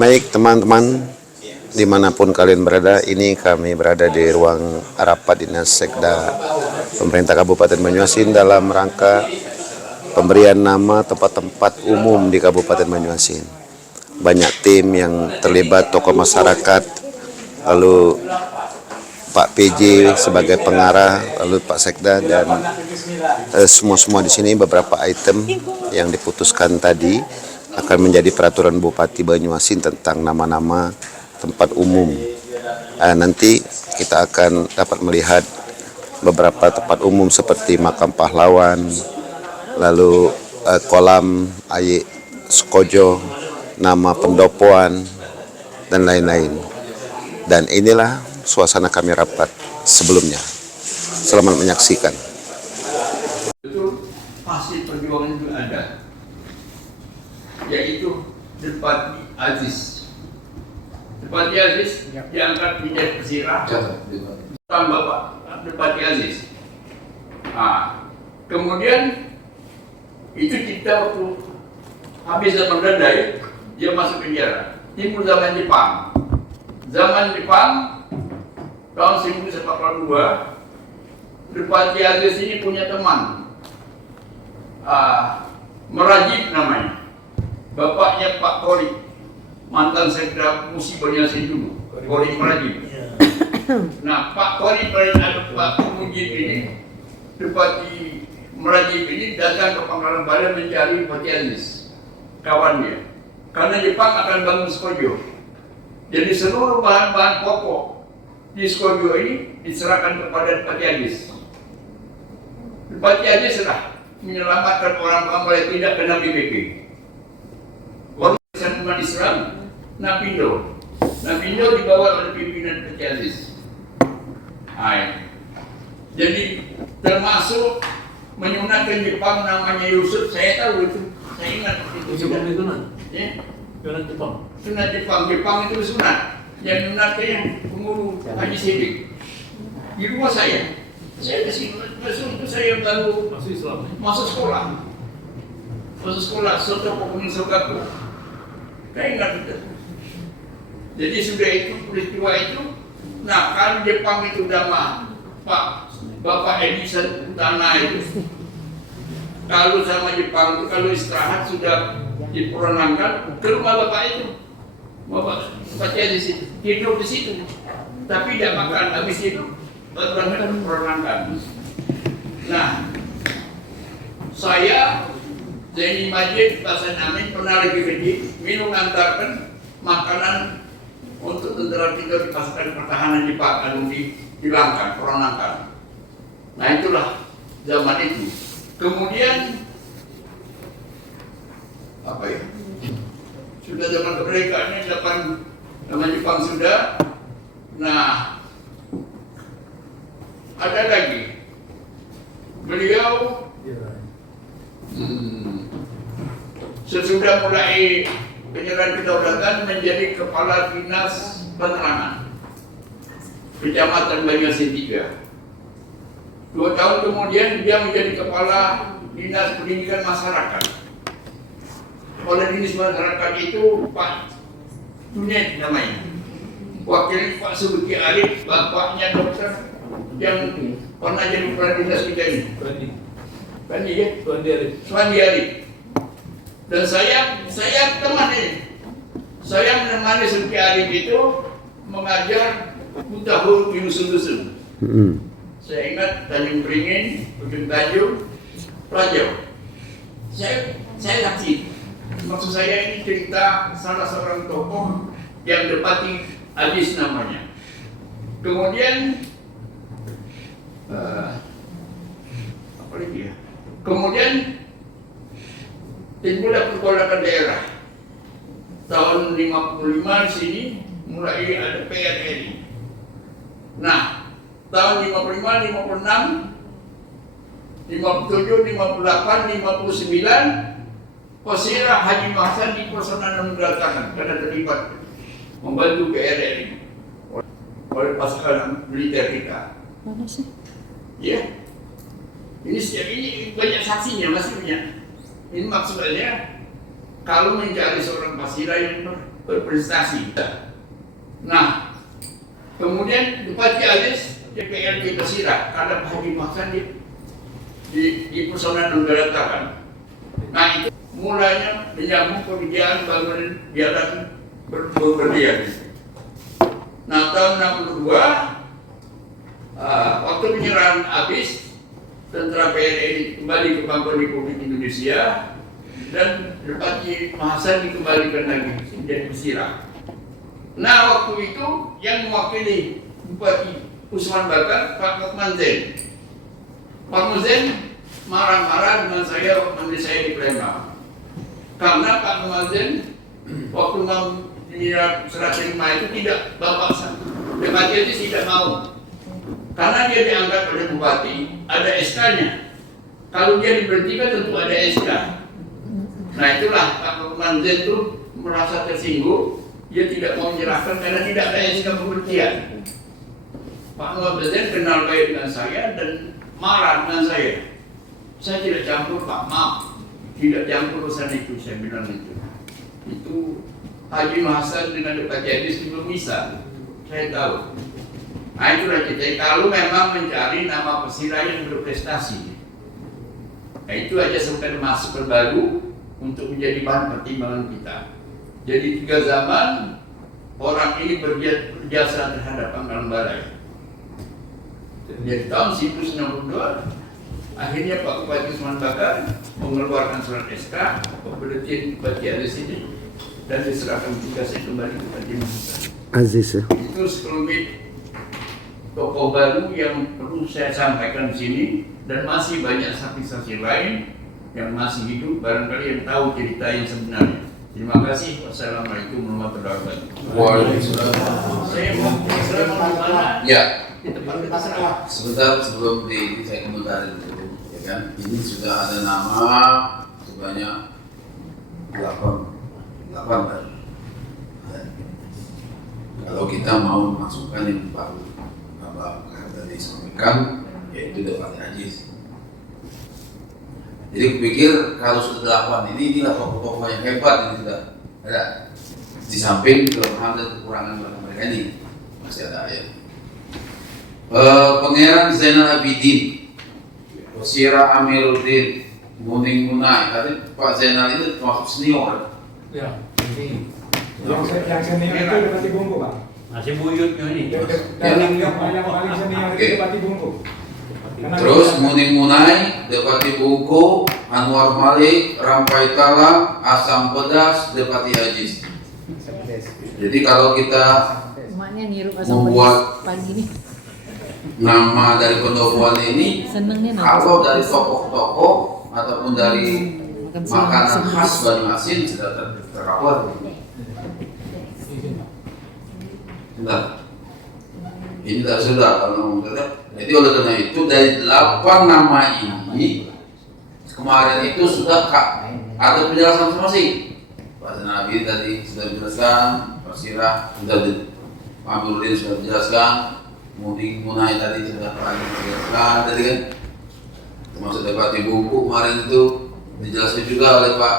Baik teman-teman, dimanapun kalian berada, ini kami berada di ruang rapat Dinas Sekda Pemerintah Kabupaten Banyuasin dalam rangka pemberian nama tempat-tempat umum di Kabupaten Banyuasin. Banyak tim yang terlibat, tokoh masyarakat, lalu Pak PJ sebagai pengarah, lalu Pak Sekda dan semua di sini beberapa item yang diputuskan tadi akan menjadi peraturan Bupati Banyuasin tentang nama-nama tempat umum. Nanti kita akan dapat melihat beberapa tempat umum seperti Makam Pahlawan, lalu kolam air Sukojo, nama pendopoan, dan lain-lain. Dan inilah suasana kami rapat sebelumnya. Selamat menyaksikan. Itu pasti perjuangan itu ada, yaitu Depati Aziz. Depati Aziz diangkat menjadi pesirah, bukan Bapak Depati Aziz. Kemudian itu kita waktu habis zaman Belanda dia masuk penjara. Timbul zaman Jepang. Zaman Jepang tahun 1942, Depati Aziz ini punya teman, Merajib namanya. Bapaknya Pak Kori, mantan Sekda Musi Banyuasin dulu, Kori Merajib. Nah, Pak Kori ada Pak Mujib ini, Depati Merajib ini datang ke Pangkalan Badan mencari Depati Aziz, kawannya. Karena Jepang akan bangun Sukojo. Jadi seluruh bahan-bahan pokok di Sukojo ini diserahkan kepada Depati Aziz. Depati Aziz lah menyelamatkan orang-orang yang tidak kena BPK. Organisasi umat Islam, Napindo dibawa oleh pimpinan Depati Aziz. Jadi termasuk menyunatkan Jepang namanya Yusuf, saya tahu itu, saya ingat itu. Jepang itu nak? Ya? Sunat Jepang. Sunat Jepang itu sunat. Yang sunatnya yang pengurus Haji Sidik. Di rumah saya kasih masuk itu saya baru Masih Islam. masuk sekolah soto pokoknya sogaku. Saya ingat itu. Jadi sudah itu peristiwa itu. Nah, kan Jepang itu nama Pak Bapak Edison Utana itu. Kalau sama Jepang itu kalau istirahat sudah diperonangkan ke rumah Bapak itu. Bapak di situ, tidur di situ. Tapi tidak makan, habis itu berangkat diperonangkan. Nah, saya Zaini Majid Hasan Amin pernah lagi kecil minum antarkan makanan untuk tentara kita di pasukan pertahanan Jepang lalu dihilangkan, peronangkan. Nah, itulah zaman itu. Kemudian apa ya? Sudah zaman kemerdekaan ini zaman Jepang sudah. Nah, ada lagi beliau sesudah mulai penyerahan kedaulatan menjadi kepala dinas penerangan Kecamatan Banyuasin 3. 2 tahun kemudian dia menjadi kepala dinas pendidikan masyarakat. Kepala dinas masyarakat itu Pak Junet namanya. Wakil Pak Subeki Arif, bapaknya dokter yang pernah jadi kepala dinas kita ini. Bandi ya? Suandi Arif. Dan saya teman ini. Saya menemani Subeki Arif itu mengajar Mutahur di dusun-dusun. Saya ingat Tanjung Beringin, Ujung Tanjung, Rajau. Saya yakin. Maksud saya ini cerita salah seorang tokoh yang Depati Aziz namanya. Kemudian apa lagi ya? Kemudian timbullah pergolakan daerah. Tahun 55 di sini mulai ada PRRI. Nah, tahun 55, 56, 57, 58, 59, Posira Haji Mahsan di Personan mendatangan karena terlibat membantu PRRI oleh pasukan militer kita. Mana sih? Ya, ini banyak saksinya, masih banyak. Ini maksudnya kalau mencari seorang Pasira yang berprestasi. Nah, kemudian Bupati Aziz DPRD Pesira karena Pak Haji Mahsan di Pesona Nunggalatakan. Nah, itu mulanya menyambung pekerjaan bangunan jalan berlian. Nah, tahun 62 waktu penyerahan habis, tentara PNI kembali ke Pangkal Republik Indonesia dan Bupati Mahsan dikembalikan lagi menjadi Pesira. Nah, waktu itu yang mewakili Bupati Usman Bakar, Pak Lukman Zain. Pak Muzen marah-marah dengan saya waktu saya di Palembang. Karena Pak Lukman Zain waktu serah terima itu tidak Bapak Bupati itu tidak mau. Karena dia dianggap oleh Bupati ada SK-nya. Kalau dia diberhentikan tentu ada SK. Nah, itulah Pak Lukman Zain itu merasa tersinggung. Dia tidak mau menyerahkan karena tidak ada SK pemberhentian. Pak Lukman Zain kenal baik dengan saya dan marah dengan saya. Saya tidak campur, Pak, maaf. Tidak campur urusan itu, saya bilang itu. Itu Haji Mahsan dengan Bupati Aziz belum bisa. Saya tahu. Nah, itulah kita. Kalau memang mencari nama Pesira yang berprestasi, nah, itu aja sampai masuk baru untuk menjadi bahan pertimbangan kita. Jadi 3 zaman orang ini berjasa terhadap Pangkalan Balai. Dari tahun 1962 akhirnya Pak Bupati Usman Bakar mengeluarkan surat SK pemberhentian Bupati Aziz ini dan diserahkan tugasnya kembali ke Bupati Mahsan. Aziz ya. Itu sekelumit tokoh baru yang perlu saya sampaikan di sini dan masih banyak saksi-saksi lain yang masih hidup, barangkali yang tahu cerita yang sebenarnya. Terima kasih. Wassalamualaikum warahmatullahi wabarakatuh. Waalaikumsalam. Saya mau di mana? Ya, Di tempat kita serah. sebentar sebelum saya komentari dulu, ya kan? Ini sudah ada nama sebanyak 8 kan? Kalau kita mau masukkan yang Pak tadi sampaikan, yaitu Bupati Aziz. Jadi kupikir kalau sudah 8 inilah tokoh-tokoh yang hebat ini sudah ada. Di samping kelemahan dan kekurangan mereka ini masih ada ya. Pangeran Zainal Abidin, Pesira Amiruddin, Muning Munai. Tadi Pak Zainal itu termasuk senior. Ya, yang senior itu Bupati Bungku, Pak. Masih buyut ini. Dan yang paling senior itu Bupati Bungku. Terus Muning Munai, Bupati Bungku, Anwar Malik, Rampai Talang, Asam Pedas, Bupati Aziz. Jadi kalau kita membuat pagi nih. nama dari pendokuan ini, Senengnya kalau dari tokoh-tokoh ataupun dari makanan khas Banyuasin sudah tercover. Sudah. Ini tak sudah kalau tidak. Jadi oleh karena itu dari 8 nama ini kemarin itu sudah ada penjelasan masing-masing. Pak Nabi tadi sudah dijelaskan, Pak Sirah sudah Pak Amiruddin sudah dijelaskan, Muning Munai tadi sudah dijelaskan tadi kan, termasuk Bupati Bungku kemarin itu dijelaskan juga oleh Pak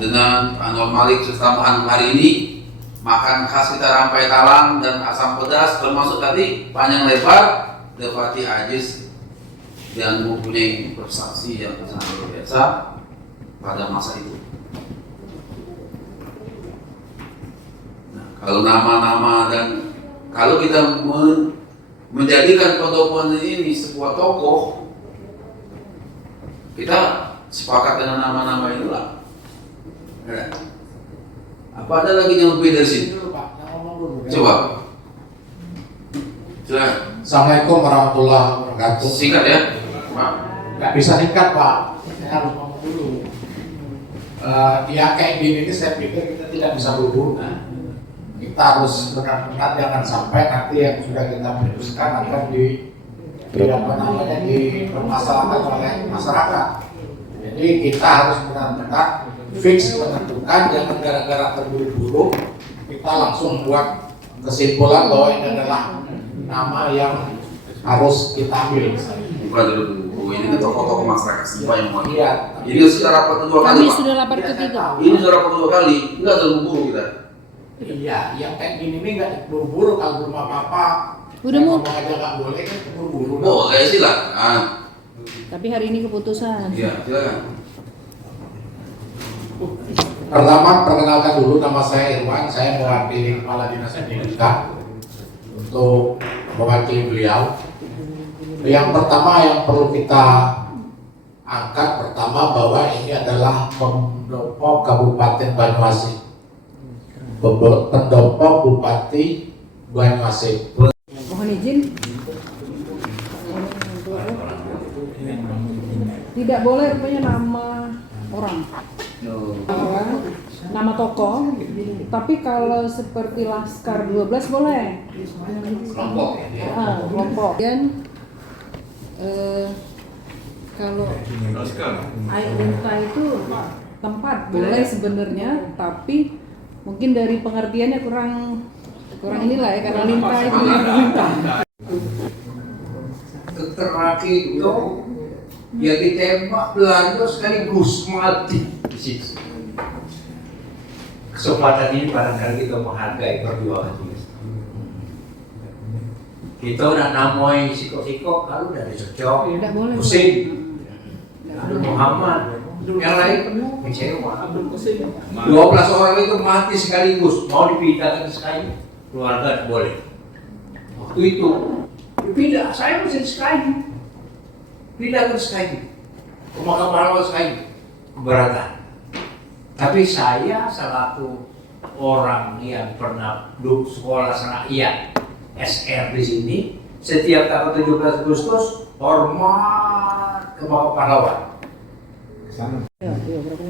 dengan Pak Anwar Malik tambahan hari ini makan khas kita Rampai Talang dan asam pedas termasuk tadi panjang lebar Bupati Aziz yang mempunyai prestasi yang sangat luar biasa pada masa itu. Nah, kalau nama-nama dan kalau kita menjadikan pendokuan ini sebuah tokoh, kita sepakat dengan nama-nama itulah. Ya. Apa ada lagi yang lebih dari sini? Coba. Coba. Assalamualaikum warahmatullahi wabarakatuh. Singkat ya, Pak. Nggak bisa singkat, Pak. Saya harus ngomong dulu. Ya kayak gini ini saya pikir kita tidak bisa berhubungan. Kita harus benar-benar jangan sampai nanti yang sudah kita putuskan akan dipermasalahkan oleh masyarakat. Jadi kita harus benar-benar fix menentukan, jangan gara-gara terburu-buru kita langsung buat kesimpulan bahwa ini adalah nama yang harus kita ambil. Bukan dulu ini tokoh-tokoh masyarakat semua yang mau. Iya. Ini sudah rapat kedua kali, Kami Pak. sudah lapor ketiga. Ini sudah rapat kedua kali, enggak terburu kita. Iya, yang kayak gini nih nggak buru-buru kalau belum apa-apa. Udah mau. Ngomong aja nggak boleh kan buru-buru. Boleh silakan. Tapi hari ini keputusan. Iya, silakan. Pertama perkenalkan dulu, nama saya Irwan, saya mewakili Kepala Dinas Pendidikan untuk mewakili beliau. Yang pertama yang perlu kita angkat pertama bahwa ini adalah pendopo Kabupaten Banyuasin, pendopo Bupati Banyuasin. Mohon izin. Tidak boleh rupanya nama orang. Nama tokoh, tapi kalau seperti Laskar 12 boleh. Kelompok. Kelompok. Dan kalau air linta itu tempat boleh sebenarnya, tapi mungkin dari pengertiannya kurang inilah ya, karena linta itu linta. Terakhir itu ya ditembak Belanda sekaligus mati di situ. Kesempatan ini barangkali kita menghargai perjuangan ini. Kita nak namai sikok-sikok kalau dari cocok, Tidak boleh. Husin, Muhammad, yang lain kecewa. 12 orang itu mati sekaligus, mau dipindahkan sekali, keluarga boleh. Waktu itu pindah, saya mesti sekali, pindah ke sekali, ke Mahkamah sekali, keberatan. Tapi saya selaku orang yang pernah duduk sekolah rakyat SR di sini, setiap tanggal 17 Agustus hormat ke Bapak Pahlawan.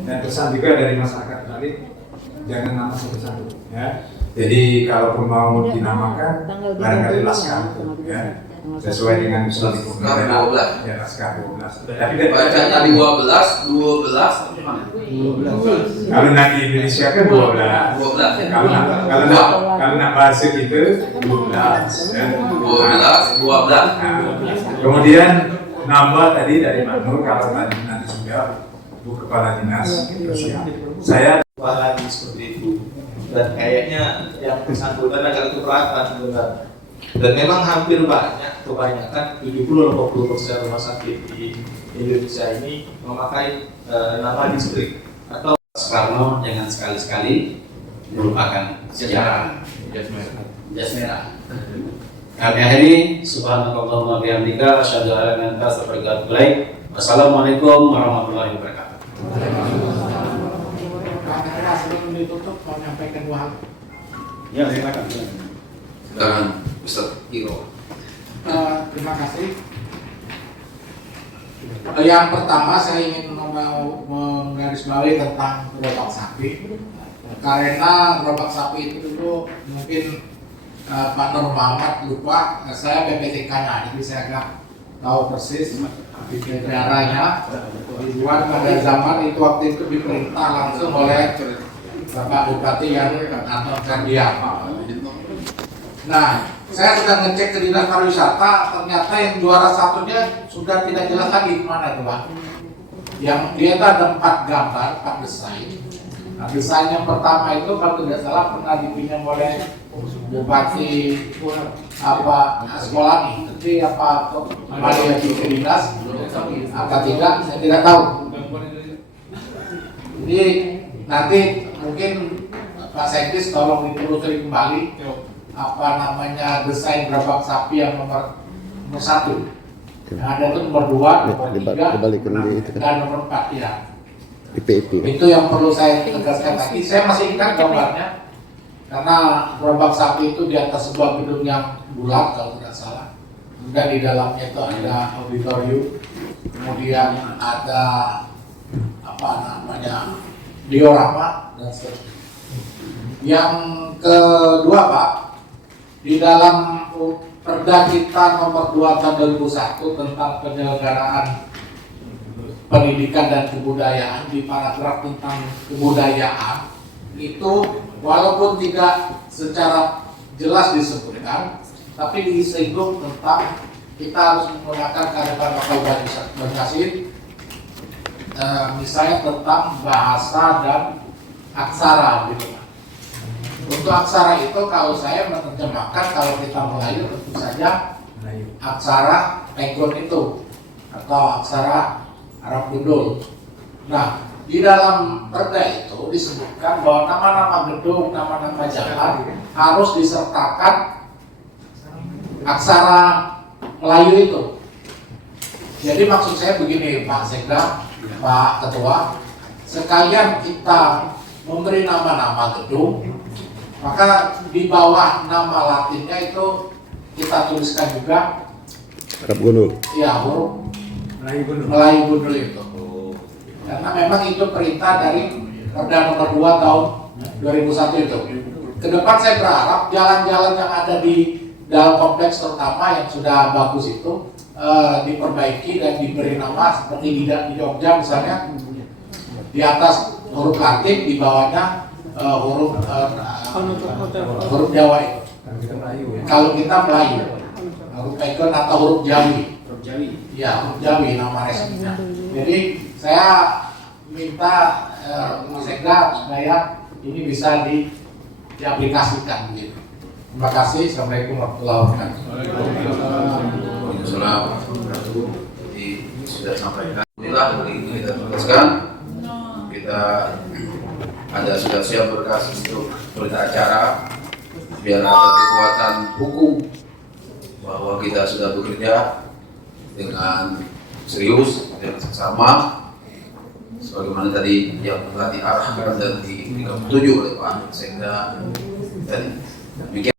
Dan pesan juga dari masyarakat Bali, jangan nama satu-satu. Ya. Jadi kalaupun mau dinamakan, barangkali Laskar, ya, sesuai dengan usul Laskar 12. Ya, Laskar 12. Tapi dari Bacanya 12 kalau nanti Indonesia kan 12. 12. Kalau nak bahasa kita 12. Ya. 12. Nah, kemudian nambah tadi dari Manur, kalau nanti sudah Bu Kepala Dinas, saya lagi seperti itu, dan kayaknya yang bersangkutan agak keberatan sebenarnya. Dan memang hampir kebanyakan 70-80% rumah sakit di Indonesia ini memakai nama distrik atau Soekarno. Jangan sekali-sekali melupakan sejarah jas merah. Kami akhiri, subhanakallahumma bihamdika, asyhadu an la ilaha illa anta, astaghfiruka wa atubu ilaik. Wassalamualaikum warahmatullahi wabarakatuh. Kira-kira sebelum ditutup mau menyampaikan dua hal. ya silakan. Silakan Ustaz Iro. Terima kasih. Yang pertama saya ingin mau menggarisbawahi tentang gerobak sapi, karena gerobak sapi itu dulu mungkin Pak Nur Muhammad lupa, saya PPTK-nya, jadi saya agak tahu persis negaranya dibuat pada zaman itu, waktu itu diperintah langsung oleh Bapak Bupati yang Anton Cardian. Nah, saya sudah ngecek ke Dinas Pariwisata, ternyata yang juara satunya sudah tidak jelas lagi kemana itu Pak. Yang dia itu ada 4 gambar, 4 desain. Nah, desain yang pertama itu kalau tidak salah pernah dipinjam oleh Bupati sekolah nih, tapi kembali lagi ke dinas atau tidak, saya tidak tahu. Jadi nanti mungkin Pak Sekdes tolong ditelusuri kembali desain gerobak sapi yang nomor 1. Yang ada itu nomor 2, nomor 3, dan nomor 4 ya. Itu yang perlu saya tegaskan lagi. Saya masih ingat gambarnya, karena gerobak sapi itu di atas sebuah gedung yang bulat kalau tidak salah. Dan di dalamnya itu ada auditorium, kemudian ada diorama dan seterusnya. Yang kedua Pak, di dalam Perda kita nomor 2 tahun 2001 tentang penyelenggaraan pendidikan dan kebudayaan, di paragraf tentang kebudayaan itu walaupun tidak secara jelas disebutkan, tapi disinggung tentang kita harus menggunakan kearifan lokal Banyuasin, misalnya tentang bahasa dan aksara gitu. Untuk aksara itu kalau saya menerjemahkan, kalau kita Melayu tentu saja aksara Pegon itu atau aksara Arab Gundul. Nah, di dalam perda itu disebutkan bahwa nama-nama gedung, nama-nama jalan harus disertakan aksara Melayu itu. Jadi maksud saya begini, Pak Sekda, Pak Ketua, sekalian kita memberi nama-nama gedung, maka di bawah nama Latinnya itu kita tuliskan juga Arab Gundul. ya huruf Melayu Gundul. Melayu Gundul itu. Karena memang itu perintah dari Perda nomor 2 tahun 2001 itu. Kedepan saya berharap jalan-jalan yang ada di dalam kompleks terutama yang sudah bagus itu diperbaiki dan diberi nama seperti di Jogja misalnya, di atas huruf Latin, di bawahnya huruf Jawa itu. Kalau kita Melayu, huruf Pegon atau huruf Jawi. Ya, huruf Jawi nama resminya. Jadi saya minta Sekda supaya ini bisa diaplikasikan gitu. Terima kasih. Assalamualaikum warahmatullahi wabarakatuh. Waalaikumsalam warahmatullahi wabarakatuh. Jadi sudah sampaikan. Inilah kita teruskan. Kita sudah siap berkas untuk berita acara biar ada kekuatan hukum bahwa kita sudah bekerja dengan serius dan seksama sebagaimana tadi yang telah diarahkan dan di 37 oleh Pak Sekda tadi. Demikian.